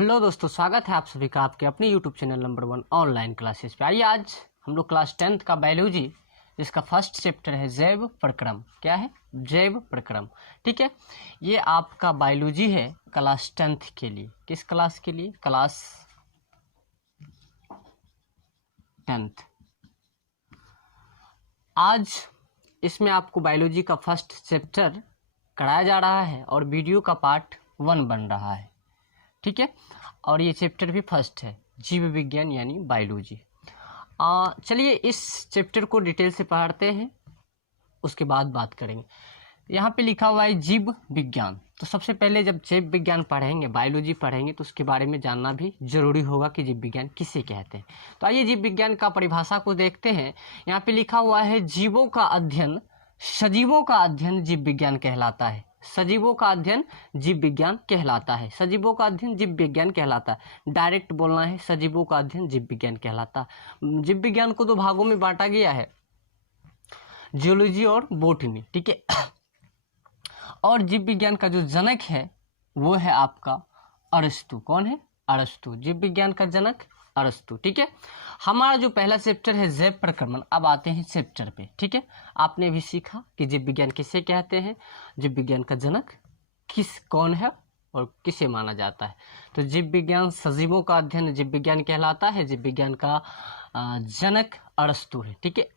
Hello दोस्तों, स्वागत है आप सभी का आपके अपने YouTube channel number 1 online classes पे। आइए आज हम लोग क्लास 10th का बायोलॉजी जिसका फर्स्ट चैप्टर है जैव प्रक्रम। क्या है? जैव प्रक्रम। ठीक है, ये आपका बायोलॉजी है क्लास 10th के लिए। किस क्लास के लिए? Class 10th। आज इसमें आपको बायोलॉजी का फर्स्ट चैप्टर कराया जा रहा है और वीडियो का पार्ट 1 बन रहा है। ठीक है, और ये चैप्टर भी फर्स्ट है, जीव विज्ञान यानी बायोलॉजी। चलिए इस चैप्टर को डिटेल से पढ़ते हैं, उसके बाद बात करेंगे। यहाँ पे लिखा हुआ है जीव विज्ञान। तो सबसे पहले जब जीव विज्ञान पढ़ेंगे, बायोलॉजी पढ़ेंगे, तो उसके बारे में जानना भी जरूरी होगा कि जीव विज्ञान किसे कहते हैं। तो आइए जीव विज्ञान का परिभाषा को देखते हैं। यहाँ पे लिखा हुआ है जीवों का अध्ययन, सजीवों का अध्ययन जीव विज्ञान कहलाता है। सजीवों का अध्ययन जीव विज्ञान कहलाता है। सजीवों का अध्ययन जीव विज्ञान कहलाता है। डायरेक्ट बोलना है, सजीवों का अध्ययन जीव विज्ञान कहलाता है। जीव विज्ञान को दो भागों में बांटा गया है, जियोलॉजी और बॉटनी। ठीक है, और जीव विज्ञान का जो जनक है वो है आपका अरस्तु। कौन है? अरस्तु। जीव विज्ञान का जनक अरस्तु। ठीक है, हमारा जो पहला चैप्टर है जैव प्रक्रमण। अब आते हैं चैप्टर पे। ठीक है, आपने भी सीखा कि जीव विज्ञान किसे कहते हैं, जीव विज्ञान का जनक कौन है और किसे माना जाता है। तो जीव विज्ञान, सजीवों का अध्ययन जीव विज्ञान कहलाता है। जीव विज्ञान का जनक अरस्तु है। ठीक है,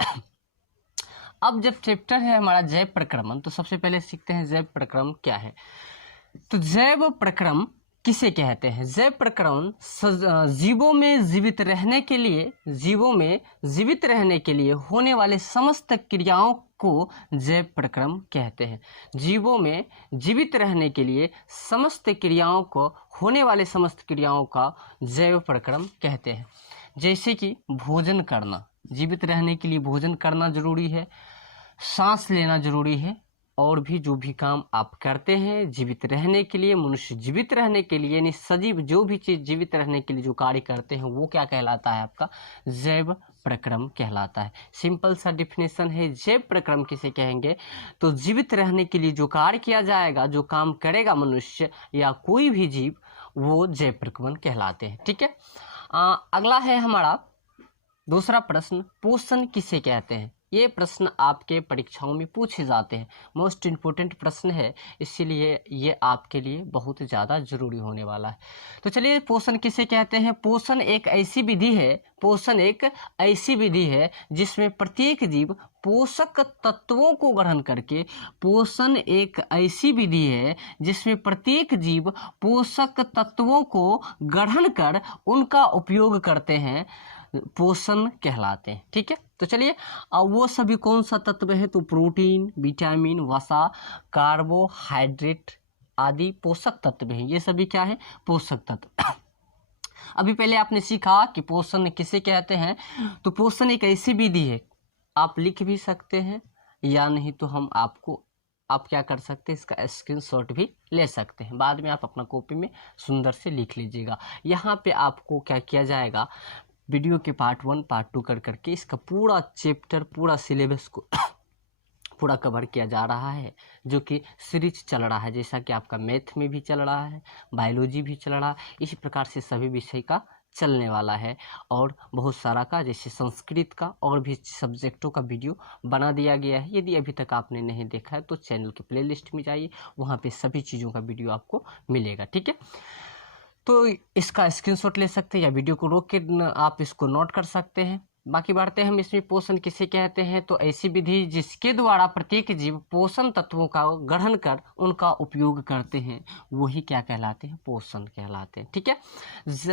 अब जब चैप्टर है हमारा जैव प्रक्रमण, तो सबसे पहले सीखते हैं जैव प्रक्रमण क्या है। तो जैव प्रक्रमण किसे कहते हैं? जैव प्रक्रमण जीवों में जीवित रहने के लिए होने वाले समस्त क्रियाओं को जैव प्रक्रमण कहते हैं। जीवों में जीवित रहने के लिए समस्त क्रियाओं को होने वाले समस्त क्रियाओं का जैव प्रक्रमण कहते हैं। जैसे कि भोजन करना, जीवित रहने के लिए भोजन करना जरूरी है, सांस लेना जरूरी है, और भी जो भी काम आप करते हैं जीवित रहने के लिए, मनुष्य जीवित रहने के लिए, यानी सजीव जो भी चीज जीवित रहने के लिए जो कार्य करते हैं वो क्या कहलाता है? आपका जैव प्रक्रमण कहलाता है। सिंपल सा डिफिनेशन है, जैव प्रक्रमण किसे कहेंगे? तो जीवित रहने के लिए जो कार्य किया जाएगा, जो काम करेगा मनुष्य या कोई भी जीव, वो जैव प्रक्रमण कहलाते हैं। ठीक है, अगला है हमारा दूसरा प्रश्न, पोषण किसे कहते हैं? ये प्रश्न आपके परीक्षाओं में पूछे जाते हैं, मोस्ट इम्पोर्टेंट प्रश्न है, इसीलिए ये आपके लिए बहुत ज़्यादा जरूरी होने वाला है। तो चलिए, पोषण किसे कहते हैं? पोषण एक ऐसी विधि है जिसमें प्रत्येक जीव पोषक तत्वों को ग्रहण करके, पोषण एक ऐसी विधि है जिसमें प्रत्येक जीव पोषक तत्वों को ग्रहण कर उनका उपयोग करते हैं, पोषण कहलाते हैं। ठीक है, तो चलिए, अब वो सभी कौन सा तत्व है? तो प्रोटीन, विटामिन, वसा, कार्बोहाइड्रेट आदि पोषक तत्व हैं। ये सभी क्या है? पोषक तत्व। अभी पहले आपने सीखा कि पोषण किसे कहते हैं। तो पोषण एक ऐसी विधि है, आप लिख भी सकते हैं या नहीं तो आप क्या कर सकते हैं, इसका स्क्रीनशॉट भी ले सकते हैं। बाद में आप अपना कॉपी में सुंदर से लिख लीजिएगा। यहाँ पे आपको क्या किया जाएगा, वीडियो के पार्ट 1 पार्ट 2 करके इसका पूरा चैप्टर, पूरा सिलेबस को पूरा कवर किया जा रहा है, जो कि सीरीज चल रहा है। जैसा कि आपका मैथ में भी चल रहा है, बायोलॉजी भी चल रहा है, इसी प्रकार से सभी विषय का चलने वाला है। और बहुत सारा का, जैसे संस्कृत का और भी सब्जेक्टों का वीडियो बना दिया गया है। यदि अभी तक आपने नहीं देखा है तो चैनल के प्लेलिस्ट में जाइए, वहाँ पे सभी चीज़ों का वीडियो आपको मिलेगा। ठीक है, तो इसका स्क्रीनशॉट ले सकते हैं या वीडियो को रोक के आप इसको नोट कर सकते हैं। बाकी बढ़ते हैं हम इसमें। पोषण किसे कहते हैं? तो ऐसी विधि जिसके द्वारा प्रत्येक जीव पोषण तत्वों का ग्रहण कर उनका उपयोग करते हैं, वही क्या कहलाते हैं? पोषण कहलाते हैं। ठीक है,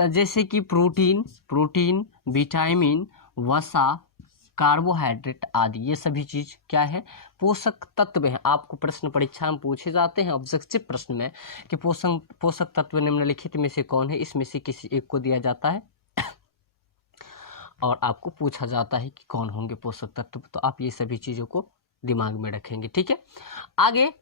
जैसे कि प्रोटीन, विटामिन, वसा, कार्बोहाइड्रेट आदि, ये सभी चीज क्या है? पोषक तत्व हैं। आपको प्रश्न परीक्षा में पूछे जाते हैं ऑब्जेक्टिव प्रश्न में कि पोषक तत्व निम्नलिखित में से कौन है? इसमें से किसी एक को दिया जाता है और आपको पूछा जाता है कि कौन होंगे पोषक तत्व। तो आप ये सभी चीजों को दिमाग में रखेंगे। ठीक है, आगे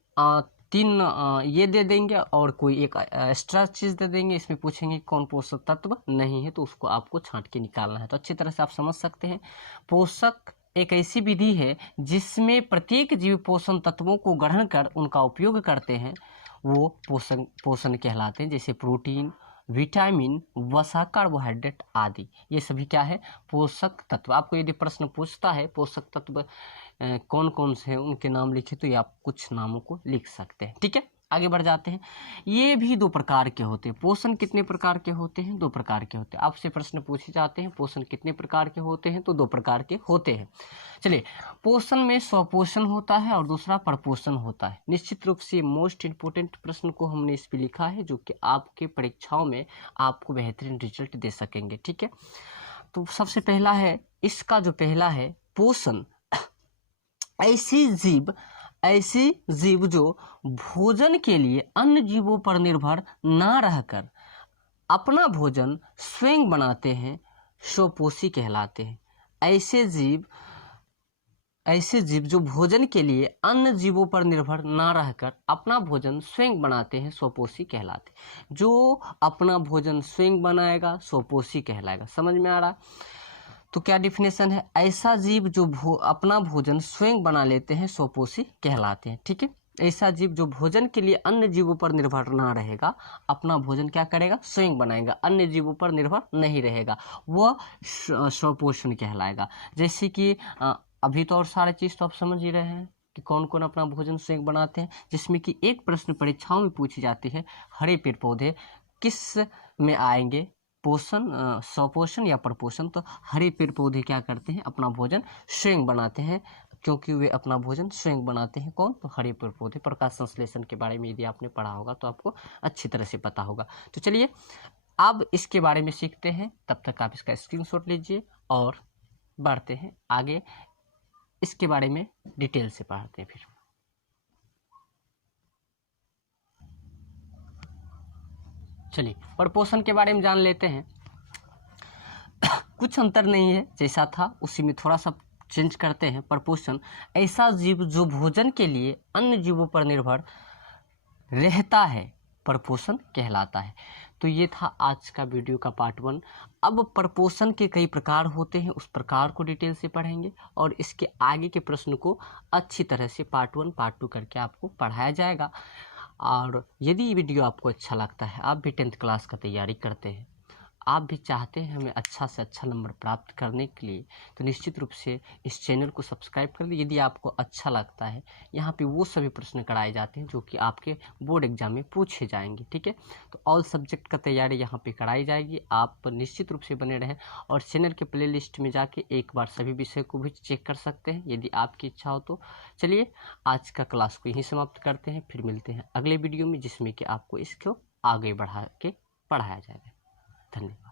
3 ये दे देंगे और कोई एक एक्स्ट्रा चीज दे देंगे। इसमें पूछेंगे कौन पोषक तत्व नहीं है, तो उसको आपको छांट के निकालना है। तो अच्छी तरह से आप समझ सकते हैं, पोषक एक ऐसी विधि है जिसमें प्रत्येक जीव पोषण तत्वों को ग्रहण कर उनका उपयोग करते हैं, वो पोषण कहलाते हैं। जैसे प्रोटीन, विटामिन, वसा, कार्बोहाइड्रेट आदि, ये सभी क्या है, पोषक तत्व। आपको यदि प्रश्न पूछता है पोषक तत्व कौन कौन से हैं उनके नाम लिखे, तो ये आप कुछ नामों को लिख सकते हैं। ठीक है, आगे बढ़ जाते हैं। ये भी दो प्रकार के होते हैं। पोषण कितने प्रकार के होते हैं, दो प्रकार के होते हैं। आपसे प्रश्न पूछे जाते हैं पोषण कितने प्रकार के होते हैं, तो दो प्रकार के होते हैं। चलिए, पोषण में स्वपोषण होता है और दूसरा परपोषण होता है। निश्चित रूप से मोस्ट इंपोर्टेंट प्रश्न को हमने इस पे लिखा है, जो कि आपके परीक्षाओं में आपको बेहतरीन रिजल्ट दे सकेंगे। ठीक है, तो सबसे पहला है, इसका जो पहला है पोषण, ऐसी जीव जो भोजन के लिए अन्य जीवों पर निर्भर ना रहकर अपना भोजन स्वयं बनाते हैं, स्वपोषी कहलाते हैं। ऐसे जीव जो भोजन के लिए अन्य जीवों पर निर्भर ना रहकर अपना भोजन स्वयं बनाते हैं, स्वपोषी कहलाते हैं। जो अपना भोजन स्वयं बनाएगा स्वपोषी कहलाएगा। समझ में आ रहा? तो क्या डिफिनेशन है, ऐसा जीव जो अपना भोजन स्वयं बना लेते हैं स्वपोषी कहलाते हैं। ठीक है, ऐसा जीव जो भोजन के लिए अन्य जीवों पर निर्भर ना रहेगा, अपना भोजन क्या करेगा, स्वयं बनाएगा, अन्य जीवों पर निर्भर नहीं रहेगा, वह स्वपोषण कहलाएगा। जैसे कि अभी तो और सारे चीज तो आप समझ ही रहे हैं कि कौन कौन अपना भोजन स्वयं बनाते हैं, जिसमें कि एक प्रश्न परीक्षाओं में पूछी जाती है, हरे पेड़ पौधे किस में आएंगे, पोषण, स्वपोषण या परपोषण। तो हरे पेड़ पौधे क्या करते हैं, अपना भोजन स्वयं बनाते हैं, क्योंकि वे अपना भोजन स्वयं बनाते हैं। कौन? तो हरे पेड़ पौधे। प्रकाश संश्लेषण के बारे में यदि आपने पढ़ा होगा तो आपको अच्छी तरह से पता होगा। तो चलिए अब इसके बारे में सीखते हैं, तब तक आप इसका स्क्रीनशॉट लीजिए और बढ़ते हैं आगे, इसके बारे में डिटेल से पढ़ते हैं। फिर चलिए परपोषण के बारे में जान लेते हैं। कुछ अंतर नहीं है, जैसा था उसी में थोड़ा सा चेंज करते हैं। परपोषण, ऐसा जीव जो भोजन के लिए अन्य जीवों पर निर्भर रहता है, परपोषण कहलाता है। तो ये था आज का वीडियो का पार्ट 1। अब परपोषण के कई प्रकार होते हैं, उस प्रकार को डिटेल से पढ़ेंगे और इसके आगे के प्रश्न को अच्छी तरह से पार्ट 1 पार्ट 2 करके आपको पढ़ाया जाएगा। और यदि ये वीडियो आपको अच्छा लगता है, आप भी 10th क्लास का तैयारी करते हैं, आप भी चाहते हैं हमें अच्छा से अच्छा नंबर प्राप्त करने के लिए, तो निश्चित रूप से इस चैनल को सब्सक्राइब कर लीजिए। यदि आपको अच्छा लगता है, यहाँ पे वो सभी प्रश्न कराए जाते हैं जो कि आपके बोर्ड एग्जाम में पूछे जाएंगे। ठीक है, तो ऑल सब्जेक्ट का तैयारी यहाँ पे कराई जाएगी। आप निश्चित रूप से बने रहें और चैनल के प्ले लिस्ट में जाके एक बार सभी विषय को भी चेक कर सकते हैं यदि आपकी इच्छा हो तो। चलिए आज का क्लास को यहीं समाप्त करते हैं, फिर मिलते हैं अगले वीडियो में, जिसमें कि आपको इसको आगे बढ़ा के पढ़ाया जाएगा। धन्यवाद।